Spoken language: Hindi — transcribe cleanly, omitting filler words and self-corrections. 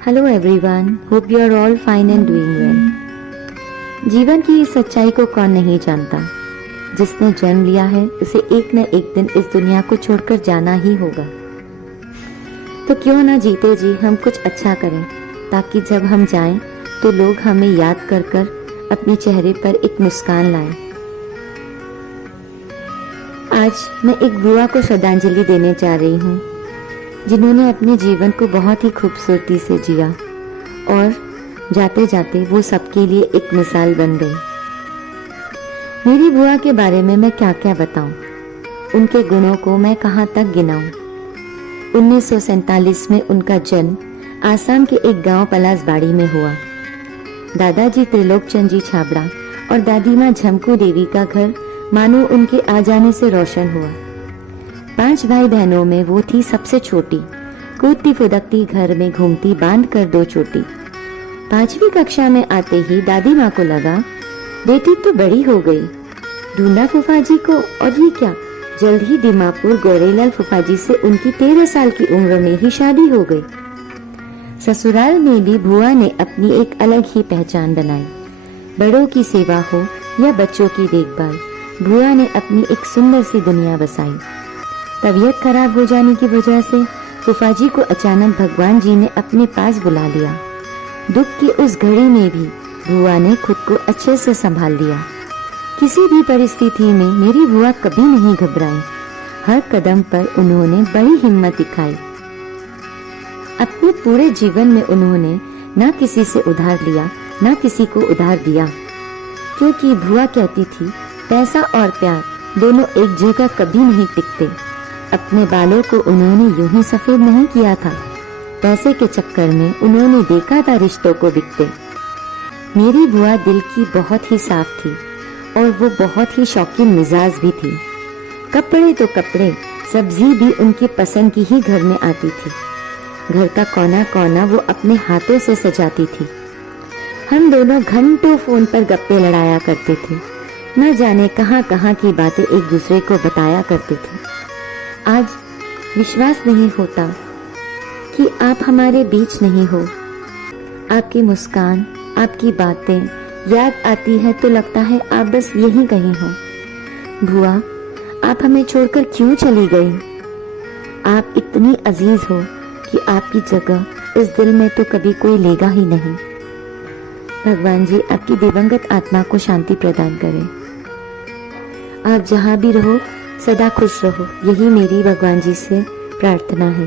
Hello everyone, hope you are all fine and doing well. जीवन की इस सच्चाई को कौन नहीं जानता। जिसने जन्म लिया है उसे एक न एक दिन इस दुनिया को छोड़कर जाना ही होगा। तो क्यों ना जीते जी हम कुछ अच्छा करें, ताकि जब हम जाएं तो लोग हमें याद कर कर अपने चेहरे पर एक मुस्कान लाएं। आज मैं एक बुआ को श्रद्धांजलि देने जा रही हूँ, जिन्होंने अपने जीवन को बहुत ही खूबसूरती से जिया और जाते जाते वो सबके लिए एक मिसाल बन गई। मेरी बुआ के बारे में मैं क्या क्या बताऊं, उनके गुणों को मैं कहां तक गिनाऊं। 1947 में उनका जन्म आसाम के एक गांव पलासबाड़ी में हुआ। दादाजी त्रिलोकचंद जी छाबड़ा और दादी माँ झमकू देवी का घर मानो उनके आ जाने से रोशन हुआ। 5 भाई बहनों में वो थी सबसे छोटी। कूदती फुदकती घर में घूमती बांध कर 2 चोटी। 5वीं कक्षा में आते ही दादी माँ को लगा बेटी तो बड़ी हो गई। ढूंढा फूफा जी को और ये क्या, जल्द ही दीमापुर गोरेलाल फूफा जी से उनकी 13 साल की उम्र में ही शादी हो गई। ससुराल में भी बुआ ने अपनी एक अलग ही पहचान बनाई। बड़ों की सेवा हो या बच्चों की देखभाल, बुआ ने अपनी एक सुंदर सी दुनिया बसाई। तबीयत खराब हो जाने की वजह से फूफा जी को अचानक भगवान जी ने अपने पास बुला लिया। दुख की उस घड़ी में भी बुआ ने खुद को अच्छे से संभाल लिया। किसी भी परिस्थिति में मेरी बुआ कभी नहीं घबराई। हर कदम पर उन्होंने बड़ी हिम्मत दिखाई। अपने पूरे जीवन में उन्होंने ना किसी से उधार लिया, ना किसी को उधार दिया, क्योंकि बुआ कहती थी पैसा और प्यार दोनों एक जगह कभी नहीं टिकते। अपने बालों को उन्होंने यूं ही सफेद नहीं किया था। पैसे के चक्कर में उन्होंने देखा था रिश्तों को बिकते। मेरी बुआ दिल की बहुत ही साफ थी और वो बहुत ही शौकीन मिजाज भी थी। कपड़े तो कपड़े, सब्जी भी उनकी पसंद की ही घर में आती थी। घर का कोना कोना वो अपने हाथों से सजाती थी। हम दोनों घंटों फोन पर गप्पे लड़ाया करते थे। न जाने कहां कहां की बातें एक दूसरे को बताया करते थे। आज विश्वास नहीं होता कि आप हमारे बीच नहीं हो। आपकी मुस्कान, आपकी बातें याद आती है तो लगता है आप बस यहीं कहीं हो। बुआ, आप हमें छोड़कर क्यों चली गई? आप इतनी अजीज हो कि आपकी जगह इस दिल में तो कभी कोई लेगा ही नहीं। भगवान जी आपकी दिवंगत आत्मा को शांति प्रदान करें। आप जहाँ भी रहो सदा खुश रहो, यही मेरी भगवान जी से प्रार्थना है।